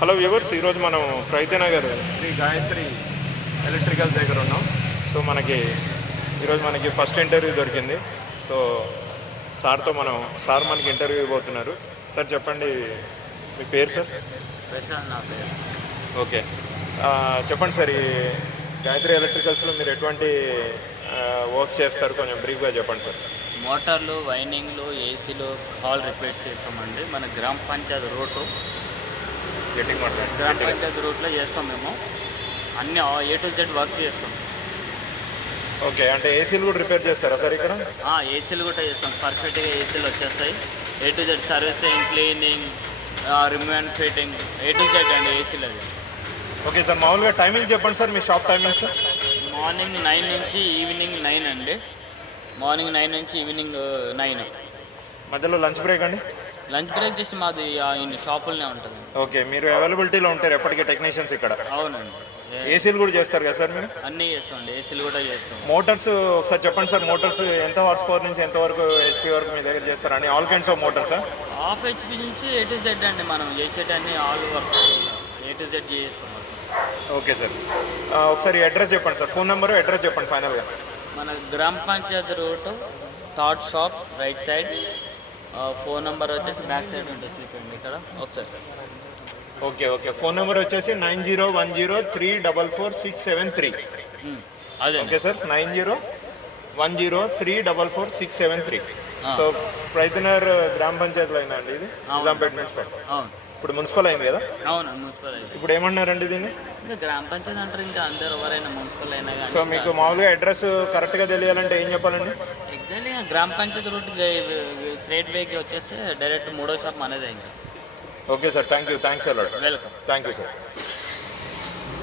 Hello viewers, ఈరోజు మనం ప్రైతనగర్ Shri Gayatri electrical దగ్గర ఉన్నాం. సో ఈరోజు మనకి ఫస్ట్ ఇంటర్వ్యూ దొరికింది. సో సార్ మనకి ఇంటర్వ్యూ ఇవ్వబోతున్నారు. సార్ చెప్పండి, మీ పేరు సార్? ప్రశాంత్ నా పేరు. ఓకే, చెప్పండి సార్, ఈ గాయత్రి ఎలక్ట్రికల్స్లో మీరు ఎటువంటి వర్క్స్ చేస్తారు, కొంచెం బ్రీఫ్గా చెప్పండి సార్. మోటార్లు, వైండింగ్లు, ఏసీలు, హాల్ రిపేర్స్ చేస్తామండి. మన గ్రామ పంచాయతీ రోడ్డు గ్రామ పంచాయతీ రోడ్లో చేస్తాం మేము. అన్ని A to Z వర్క్ చేస్తాం. ఓకే, అంటే ఏసీలు కూడా రిపేర్ చేస్తారా సార్ ఇక్కడ? ఏసీలు కూడా చేస్తాం. పర్ఫెక్ట్గా ఏసీలు వచ్చేస్తాయి. A to Z servicing, cleaning, remove and fitting, A to Z అండి ఏసీలు. అది ఓకే సార్, మామూలుగా టైమింగ్ చెప్పండి సార్, మీ షాప్ టైమింగ్ సార్? మార్నింగ్ 9 నుంచి ఈవినింగ్ 9 అండి. మార్నింగ్ 9 నుంచి ఈవినింగ్ 9. మధ్యలో లంచ్ బ్రేక్ అండి? లంచ్ బ్రేక్ జస్ట్ మాది షాపులనే ఉంటుంది. ఓకే, మీరు అవైలబిలిటీలో ఉంటారు ఎప్పటికీ టెక్నీషియన్స్ ఇక్కడ? అవునండి. ఏసీలు కూడా చేస్తారు కదా సార్ మీరు? అన్నీ చేస్తామండి, ఏసీలు కూడా చేస్తాం. మోటార్స్ ఒకసారి చెప్పండి సార్, మోటార్స్ ఎంత హార్స్ పవర్ నుంచి ఎంత వరకు HP వరకు మీ దగ్గర చేస్తారని? All kinds of motors sir? Half HP నుంచి A to Z అండి. మనం చేసేటి అన్ని all work A to Z చేస్తాం. ఓకే సార్, ఒకసారి అడ్రస్ చెప్పండి సార్, ఫోన్ నెంబరు అడ్రస్ చెప్పండి ఫైనల్గా. మన గ్రామ panchayati road, third shop, right side. Phone number వచ్చేసి బ్యాక్ సైడ్ ఉంటుంది, చూడండి ఇక్కడ ఒకసారి. ఓకే, ఫోన్ నెంబర్ వచ్చేసి 9010344673. అదే. Okay sir, 9010344673. సో ప్రైతనగర్ గ్రామ పంచాయతీలో అయిందా అండి ఇది? నిజాంపేట మున్సిపల్. అవును, ఇప్పుడు మున్సిపల్ అయింది కదా? అవును మున్సిపల్ అయింది. ఇప్పుడు ఏమన్నారండి దీన్ని? ఇంకా గ్రామ పంచాయతీ అంటారు, ఇంకా అందరు ఎవరైనా మున్సిపల్ అయినా కానీ. సో మీకు మామూలుగా అడ్రస్ కరెక్ట్గా తెలియాలంటే ఏం చెప్పాలండి? ఎగ్జాక్ట్లీ గ్రామ పంచాయతీ రూట్ స్ట్రైట్ వేకి వచ్చేస్తే డైరెక్ట్ 3వ షాప్ మనదే ఇంకా. Okay sir, thanks a lot. Welcome. Thank you sir.